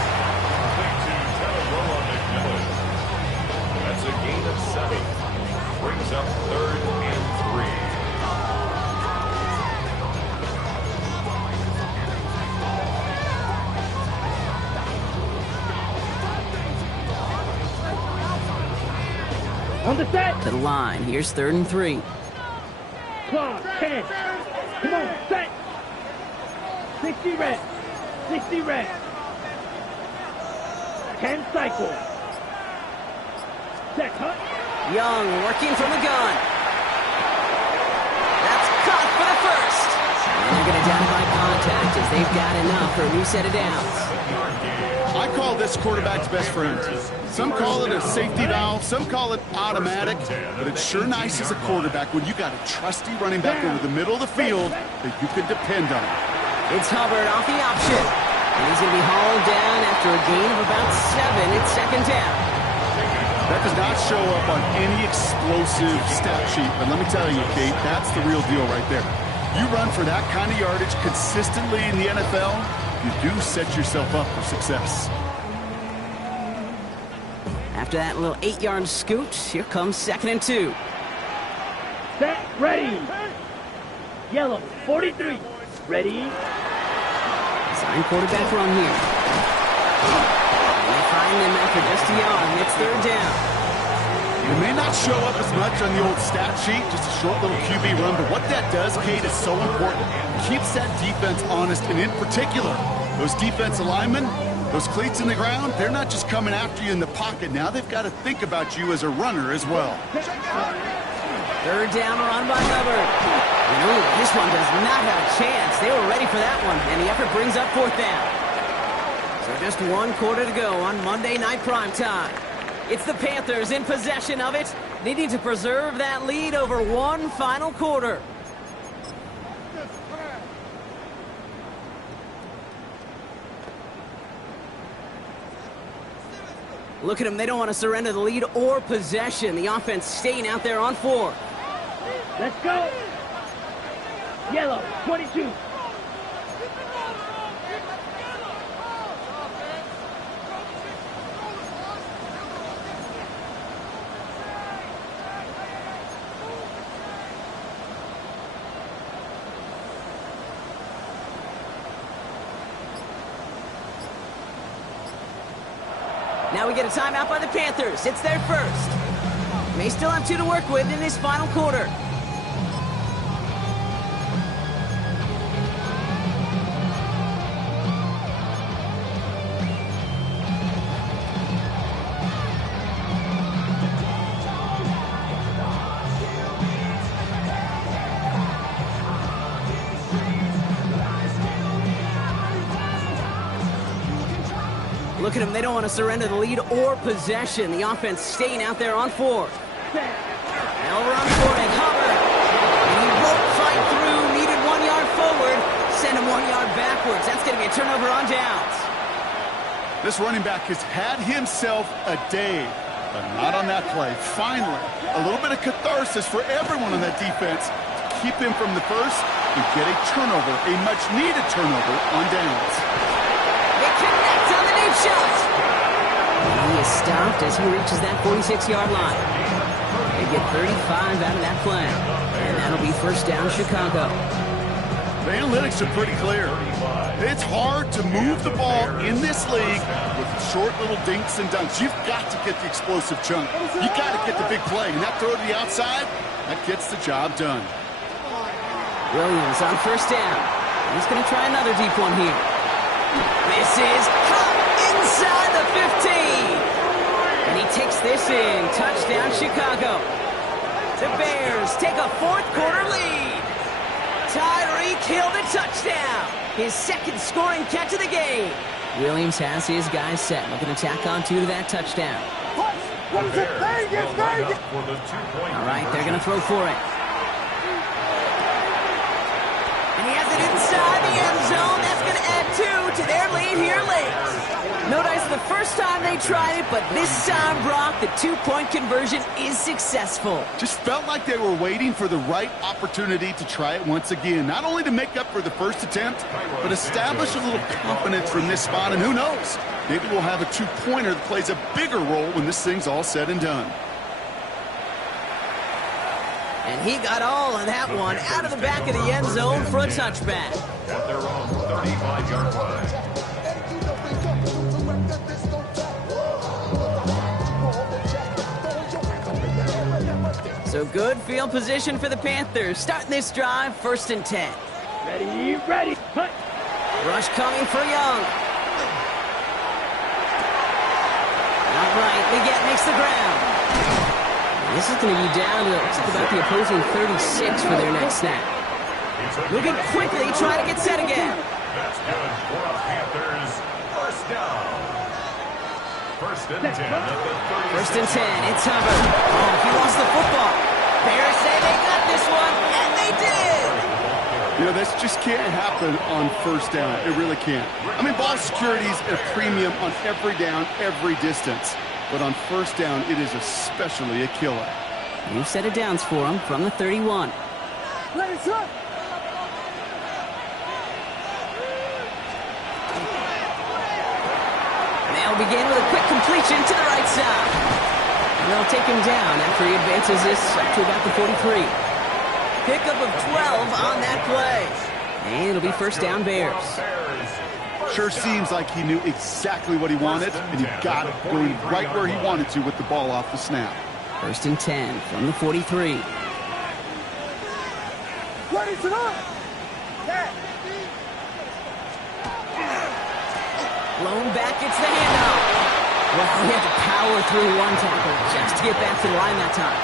That's a gain of 7. Brings up third and 3. On the set. To the line. Here's third and 3. Clock, 10. Come on, set. 60 red. 60 red. 10 cycle. Set, cut. Young working from the gun. That's caught for the first. And they're going to down by contact as they've got enough for a new set of downs. I call this quarterback's best friend. Some call it a safety valve, some call it automatic, but it's sure nice as a quarterback when you got a trusty running back over the middle of the field that you can depend on. It's Hubbard off the option. And he's going to be hauled down after a gain of about 7. It's second down. That does not show up on any explosive stat sheet, but let me tell you, Kate, that's the real deal right there. You run for that kind of yardage consistently in the NFL, you do set yourself up for success. After that little 8-yard scoot, here comes second and 2. Set, ready. Yellow, 43. Ready. Sign quarterback run here. And they find them after just a yard, and it's third down. It may not show up as much on the old stat sheet, just a short little QB run, but what that does, Kate, is so important. Keeps that defense honest, and in particular, those defensive linemen, those cleats in the ground, they're not just coming after you in the pocket now. They've got to think about you as a runner as well. Third down run by Hubbard. And ooh, this one does not have a chance. They were ready for that one, and the effort brings up fourth down. So just 1 quarter to go on Monday Night Primetime. It's the Panthers in possession of it, needing to preserve that lead over one final quarter. Look at them. They don't want to surrender the lead or possession. The offense staying out there on 4. Let's go. Yellow, 22. Now we get a timeout by the Panthers. It's their first. May still have 2 to work with in this final quarter. Look at them. They don't want to surrender the lead or possession. The offense staying out there on 4. Now we're on 4. Hubbard. And he won't fight through. Needed 1 yard forward. Send him 1 yard backwards. That's going to be a turnover on downs. This running back has had himself a day, but not on that play. Finally, a little bit of catharsis for everyone on that defense to keep him from the first and get a turnover, a much-needed turnover on downs. They connect on the deep shot. And he is stopped as he reaches that 46-yard line. They get 35 out of that play. And that'll be first down Chicago. The analytics are pretty clear. It's hard to move the ball in this league with short little dinks and dunks. You've got to get the explosive chunk. You've got to get the big play. And that throw to the outside, that gets the job done. Williams on first down. He's going to try another deep one here. This is caught inside the 15. And he takes this in. Touchdown, Chicago. The Bears take a fourth quarter lead. Tyreek Hill the touchdown. His second scoring catch of the game. Williams has his guys set. Looking to tack on 2 to that touchdown. All right, they're going to throw for it. And he has it inside the end zone. That's going to add 2 to their lead here late. Notice the first time they tried it, but this time, Brock, the 2-point conversion is successful. Just felt like they were waiting for the right opportunity to try it once again. Not only to make up for the first attempt, but establish a little confidence from this spot. And who knows, maybe we'll have a 2-pointer that plays a bigger role when this thing's all said and done. And he got all of that one out of the back of the end zone for a touchback. At their own 35-yard line. So good field position for the Panthers. Starting this drive, 1st and 10. Ready, punt. Rush coming for Young. All right, Leggett makes the ground. This is going to be down to about the opposing 36 for their next snap. Moving quickly, trying to get set again. That's good for the Panthers. First down. 1st and 10 at the 36. 1st and 10, it's Hubbard. Oh, he lost the football. Bears say they got this one, and they did. You know, this just can't happen on first down. It really can't. I mean, ball security is a premium on every down, every distance. But on first down, it is especially a killer. New set of downs for him from the 31. Let it run. They'll begin with a quick completion to the right side. And they'll take him down after he advances this up to about the 43. Pickup of 12 on that play. And it'll be first down Bears. Sure seems like he knew exactly what he wanted, and he got it going right where he wanted to with the ball off the snap. 1st and 10 from the 43. Ready to run. Blown back, it's the handoff. Well, he had to power through one tackle just to get back to the line that time.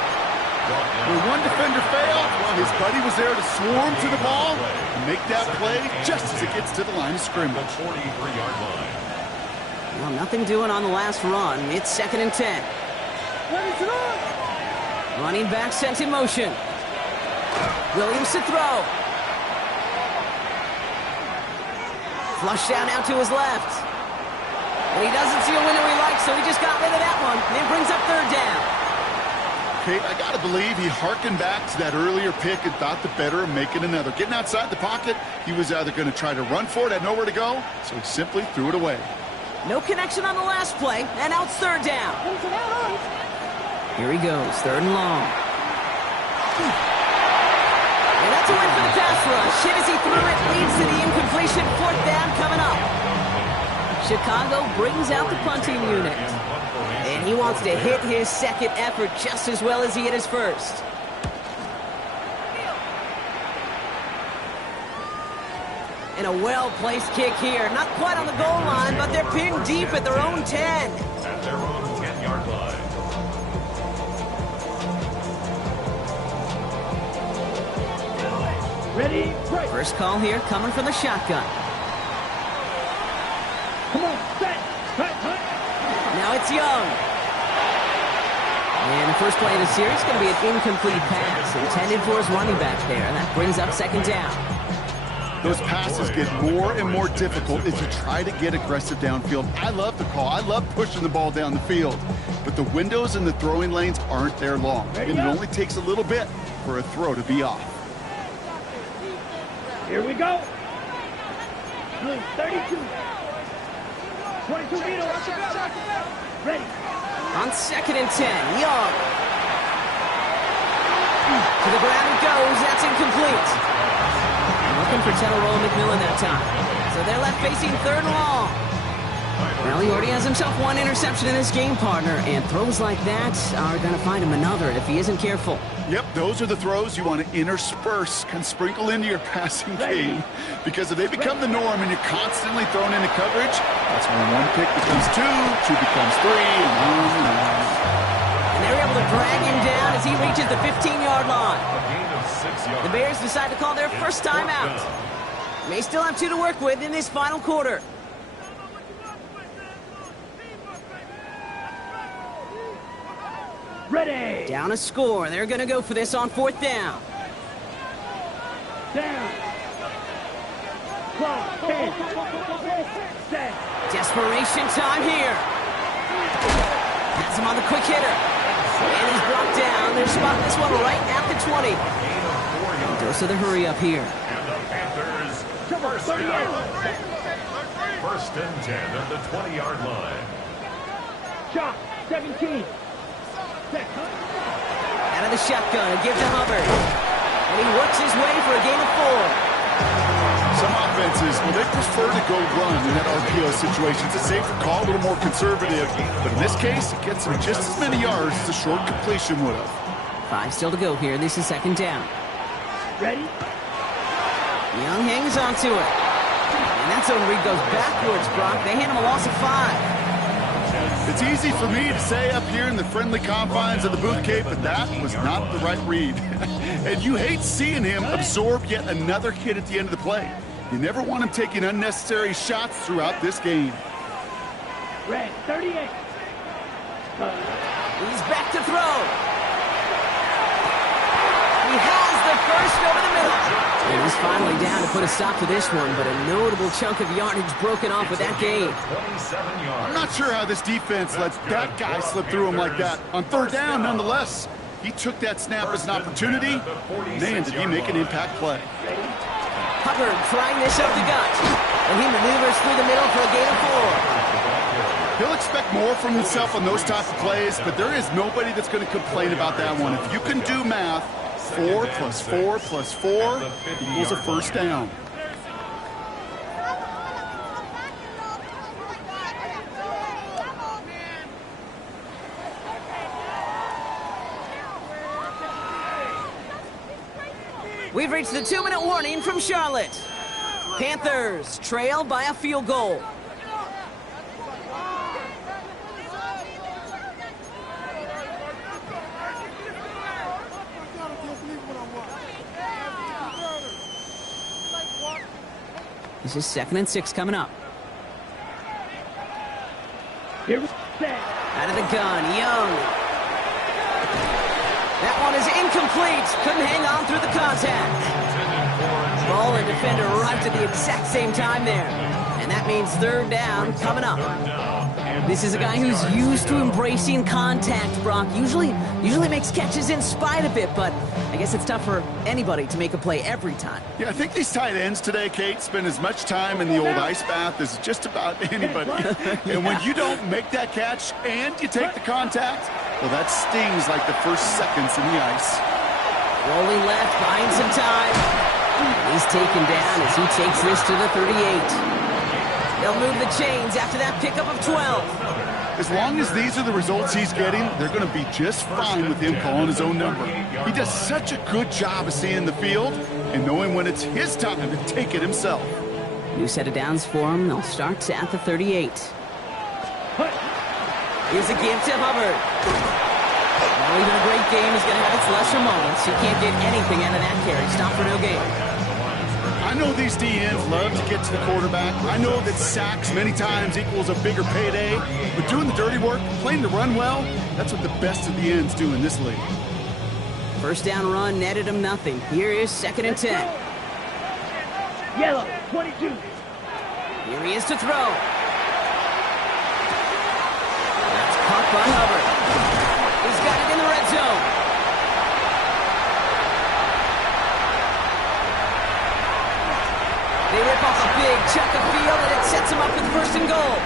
When one defender failed, his buddy was there to swarm to the ball and make that play just as it gets to the line of scrimmage. 43-yard line. Well, nothing doing on the last run. It's 2nd and 10. Ready to run. Running back sent in motion. Williams to throw. Flush down out to his left. And he doesn't see a window he likes, so he just got rid of that one. And it brings up 3rd down. Kate, I got to believe he hearkened back to that earlier pick and thought the better of making another. Getting outside the pocket, he was either going to try to run for it, had nowhere to go, so he simply threw it away. No connection on the last play, and out 3rd down. Here he goes, 3rd and long. And that's a win for the pass rush. Hit as he threw it, leads to the incompletion. 4th down coming up. Chicago brings out the punting unit. And he wants to hit his second effort just as well as he hit his first. And a well-placed kick here. Not quite on the goal line, but they're pinned deep at their own 10. At their own 10-yard line. Ready, break. First call here coming from the shotgun. Come on, set. Cut, cut. Now it's Young. And the first play of the series is going to be an incomplete pass intended for his running back there. And that brings up second down. Those passes get more and more difficult as you try to get aggressive downfield. I love the call. I love pushing the ball down the field. But the windows in the throwing lanes aren't there long. And it only takes a little bit for a throw to be off. Here we go. Blue 32. 22 meters. Ready. On second and 10, Young. To the ground it goes. That's incomplete. Looking for Teterola McMillan that time. So they're left facing third and long. Well, he already has himself one interception in this game, partner, and throws like that are going to find him another if he isn't careful. Yep, those are the throws you want to intersperse, can sprinkle into your passing game, because if they become the norm and you're constantly thrown into coverage, that's when one pick becomes two becomes three, and on and on. And they're able to drag him down as he reaches the 15-yard line. A gain of 6 yards. The Bears decide to call their first time out. May still have 2 to work with in this final quarter. Ready. Down a score. They're going to go for this on fourth down. Down. Clock. 10. Set. Desperation time here. Has him on the quick hitter. And he's brought down. They're spotting this one right at the 20. Gain of 4 yards. Dose of the hurry up here. And the Panthers first down. First and 10 at the 20-yard line. Shot. 17. Set. Out of the shotgun, and give to Hubbard. And he works his way for a gain of 4. Some offenses, well, they prefer to go run in that RPO situation. It's a safer call, a little more conservative. But in this case, it gets him just as many yards as a short completion would have. 5 still to go here. This is second down. Ready. Young hangs on to it. And that zone read goes backwards, Brock. They hand him a loss of 5. It's easy for me to say up here in the friendly confines of the Booth Cape, but that was not the right read. And you hate seeing him absorb yet another hit at the end of the play. You never want him taking unnecessary shots throughout this game. Red 38. He's back to throw. He has the first over the middle. And he's finally down to put a stop to this one, but a notable chunk of yardage broken off with that gain. 27 yards. I'm not sure how this defense lets that guy slip through him like that. On third down, nonetheless, he took that snap as an opportunity. Man, did he make an impact play. Hubbard trying this up the gut. And he maneuvers through the middle for a gain of 4. He'll expect more from himself on those type of plays, but there is nobody that's going to complain about that one. If you can do math, 4 plus 4 plus 4 equals a first down. We've reached the 2-minute warning from Charlotte. Panthers trail by a field goal. This is 2nd and 6 coming up. Here we set. Out of the gun, Young. That one is incomplete. Couldn't hang on through the contact. Ball and defender arrived at the exact same time there. And that means third down coming up. This is a guy who's used to embracing contact, Brock. Usually makes catches in spite of it, but I guess it's tough for anybody to make a play every time. Yeah, I think these tight ends today, Kate, spend as much time in the old ice bath as just about anybody. Yeah. And when you don't make that catch and you take the contact, well, that stings like the first seconds in the ice. Rolling left, buying some time. He's taken down as he takes this to the 38. They'll They'll move the chains after that pickup of 12. As long as these are the results he's getting, they're going to be just fine with him calling his own number. He does such a good job of seeing the field and knowing when it's his time to take it himself. New set of downs for him. They'll start at the 38. Here's a give to Hubbard. Well, even a great game is going to have its lesser moments. You can't get anything out of that carry. Stop for no gain. I know these DNs love to get to the quarterback. I know that sacks many times equals a bigger payday. But doing the dirty work, playing the run well, that's what the best of the ends do in this league. First down run netted him nothing. Here is 2nd and 10. Yellow, 22. Here he is to throw. That's caught by Hubbard. He's got it in the red zone. They rip off a big chunk of field, and it sets him up with 1st and goal.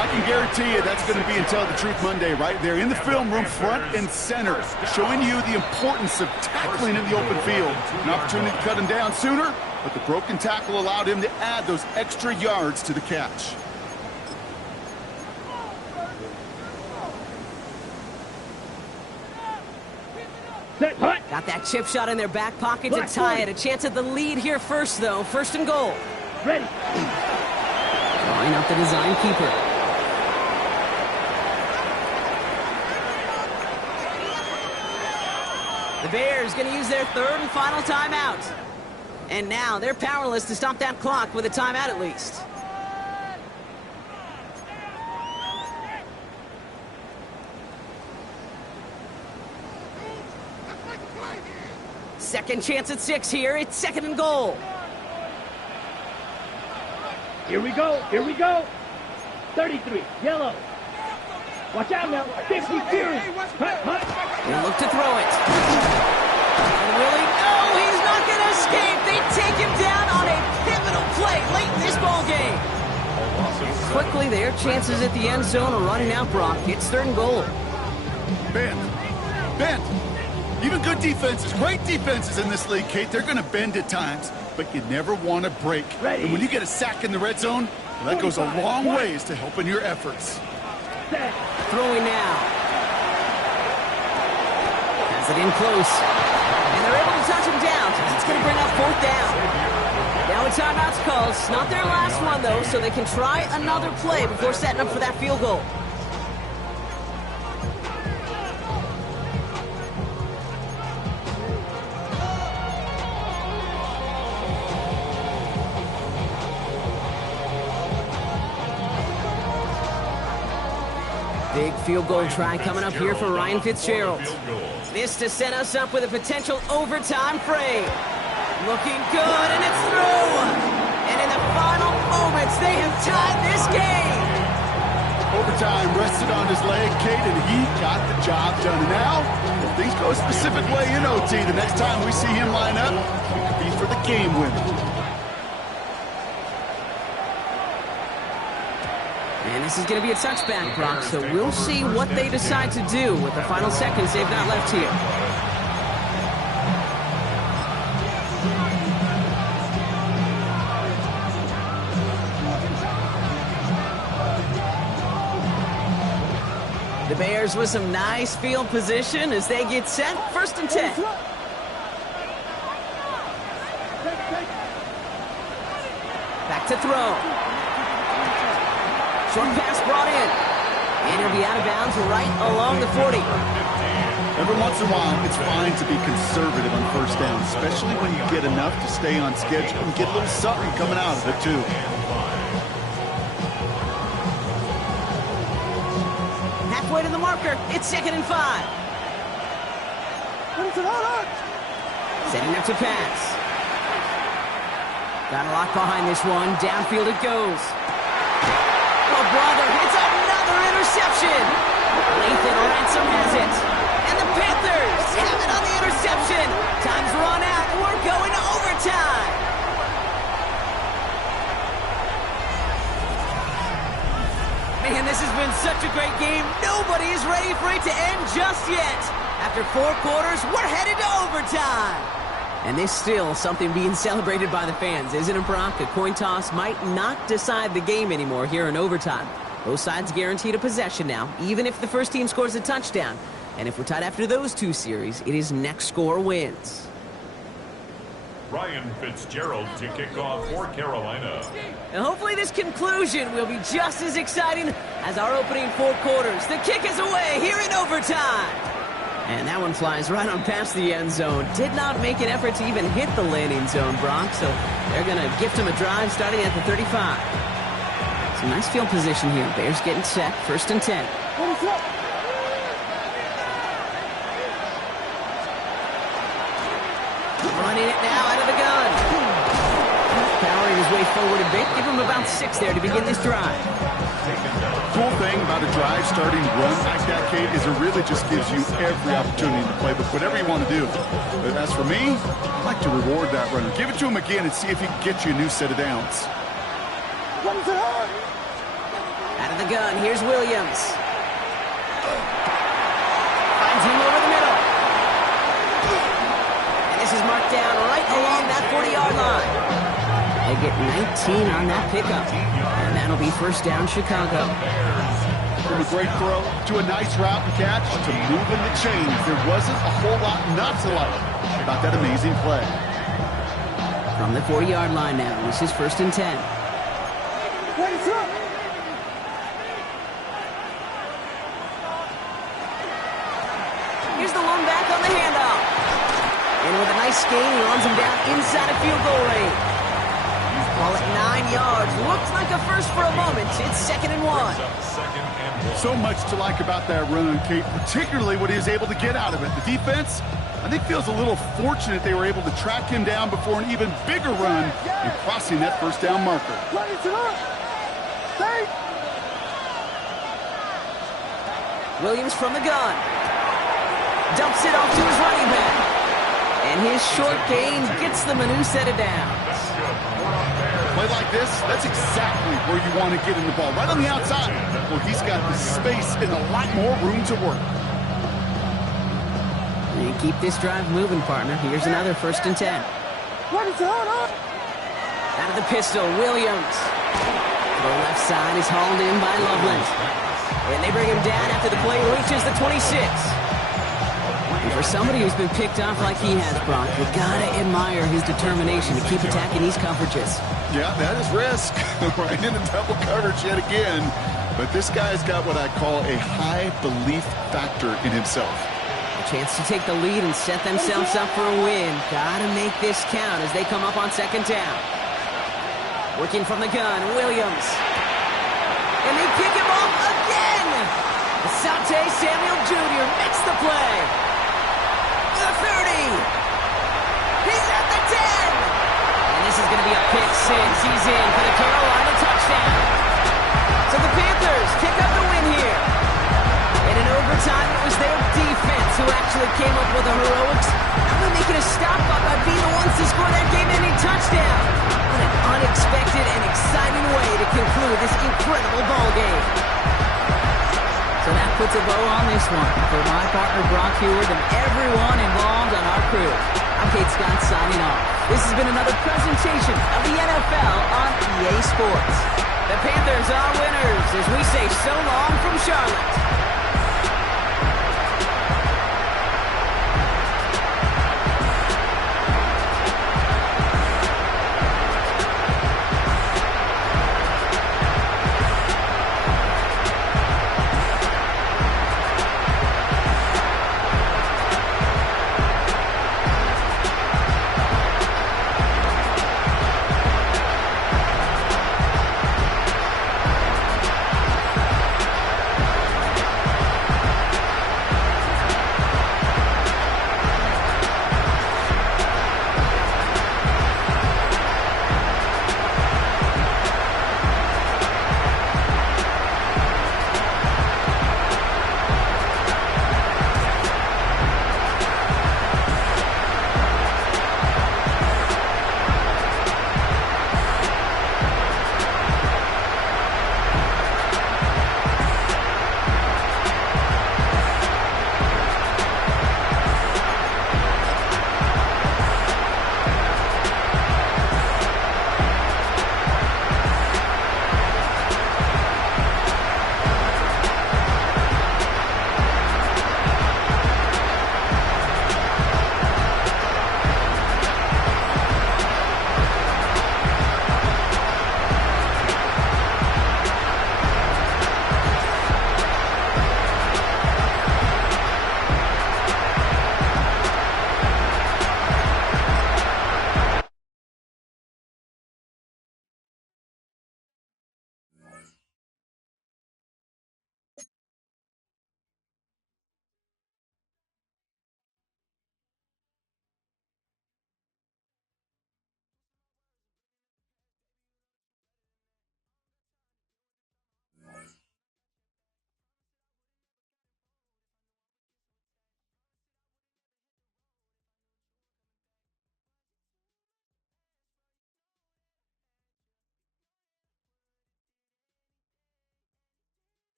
I can guarantee you that's going to be in Tell the Truth Monday right there in the film room, front and center, showing you the importance of tackling in the open field. An opportunity to cut him down sooner, but the broken tackle allowed him to add those extra yards to the catch. Got that chip shot in their back pocket to tie it. A chance at the lead here first, though. 1st and goal. Ready. Line up the design keeper. The Bears going to use their 3rd and final timeout. And now they're powerless to stop that clock with a timeout at least. Second chance at 6 here. It's 2nd and goal. Here we go. Here we go. 33. Yellow. Watch out now. 50 series. They look to throw it. And Willie, no, he's not going to escape. They take him down on a pivotal play late in this ball game. And quickly, their chances at the end zone are running out, Brock. It's 3rd and goal. Bend. Even good defenses, great defenses in this league, Kate, they're going to bend at times, but you never want to break. Ready. And when you get a sack in the red zone, well, that goes a long ways to helping your efforts. Throwing now. Has it in close. And they're able to touch him down. That's going to bring up 4th down. Now a timeout's called. It's not their last one, though, so they can try another play before setting up for that field goal. Big field goal try coming up here for Ryan Fitzgerald. This to set us up with a potential overtime fray. Looking good, and it's through. And in the final moments, they have tied this game. Overtime rested on his leg, Kate, and he got the job done. And now, if things go a specific way in OT, the next time we see him line up, it could be for the game winner. And this is going to be a touchback, Brock, so we'll see what they decide to do with the final seconds they've got left here. The Bears with some nice field position as they get set. 1st and 10. Back to throw. Short pass brought in. And he'll be out of bounds right along the 40. Every once in a while, it's fine to be conservative on 1st down, especially when you get enough to stay on schedule and get a little something coming out of it, too. Halfway to the marker. It's 2nd and 5. Setting up to pass. Got a lot behind this one. Downfield it goes. Oh, brother, it's another interception. Lathan Ransom has it. And the Panthers have it on the interception. Time's run out. We're going to overtime. Man, this has been such a great game. Nobody is ready for it to end just yet. After 4 quarters, we're headed to overtime. And there's still something being celebrated by the fans, isn't it, Brock? A coin toss might not decide the game anymore here in overtime. Both sides guaranteed a possession now, even if the first team scores a touchdown. And if we're tied after those two series, it is next score wins. Ryan Fitzgerald to kick off for Carolina. And hopefully this conclusion will be just as exciting as our opening 4 quarters. The kick is away here in overtime. And that one flies right on past the end zone. Did not make an effort to even hit the landing zone, Brock. So they're going to gift him a drive starting at the 35. Some nice field position here. Bears getting set. 1st and 10. Running it now out of the gun. Powering his way forward a bit. Give him about 6 there to begin this drive. Cool thing about a drive starting run like that, Kate, is it really just gives you every opportunity to play with whatever you want to do. But as for me, I'd like to reward that runner. Give it to him again and see if he can get you a new set of downs. Out of the gun, here's Williams. Finds him over the middle. And this is marked down right along that 40-yard line. They get 19 on that pickup. And that'll be 1st down, Chicago. From a great throw to a nice route and catch to moving the chains. There wasn't a whole lot not to like about that amazing play. From the 40-yard line now, this is 1st and 10. Here's the lone back on the handoff. And with a nice gain, he runs him down inside a field goal range. Ball at 9 yards. Looks like a first for a moment. It's 2nd and 1. So much to like about that run, Kate, particularly what he was able to get out of it. The defense, I think, feels a little fortunate they were able to track him down before an even bigger run and crossing that 1st down marker. Williams from the gun. Dumps it off to his running back. And his short gain gets them a new set of downs. Play like this, that's exactly where you want to get in the ball. Right on the outside. Well, he's got the space and a lot more room to work. And keep this drive moving, partner. Here's another 1st and 10. Out of the pistol, Williams. The left side is hauled in by Loveland. And they bring him down after the play reaches the 26. And for somebody who's been picked off like he has, Brock, you gotta admire his determination to keep attacking these coverages. Yeah, that is risk. Right into double coverage yet again. But this guy's got what I call a high belief factor in himself. A chance to take the lead and set themselves up for a win. Gotta make this count as they come up on 2nd down. Working from the gun, Williams. And they pick him off again! Asante Samuel Jr. makes the play. The 30. He's at the 10. And this is going to be a pick 6. He's in for the Carolina touchdown. So the Panthers pick up the win here. And in overtime, it was their defense who actually came up with the heroics. Now they're making a stop up by being the ones to score that game-ending touchdown. What an unexpected and exciting way to conclude this incredible ball game. So that puts a bow on this one. For my partner, Brock Heward, and everyone involved on our crew, I'm Kate Scott signing off. This has been another presentation of the NFL on EA Sports. The Panthers are winners as we say so long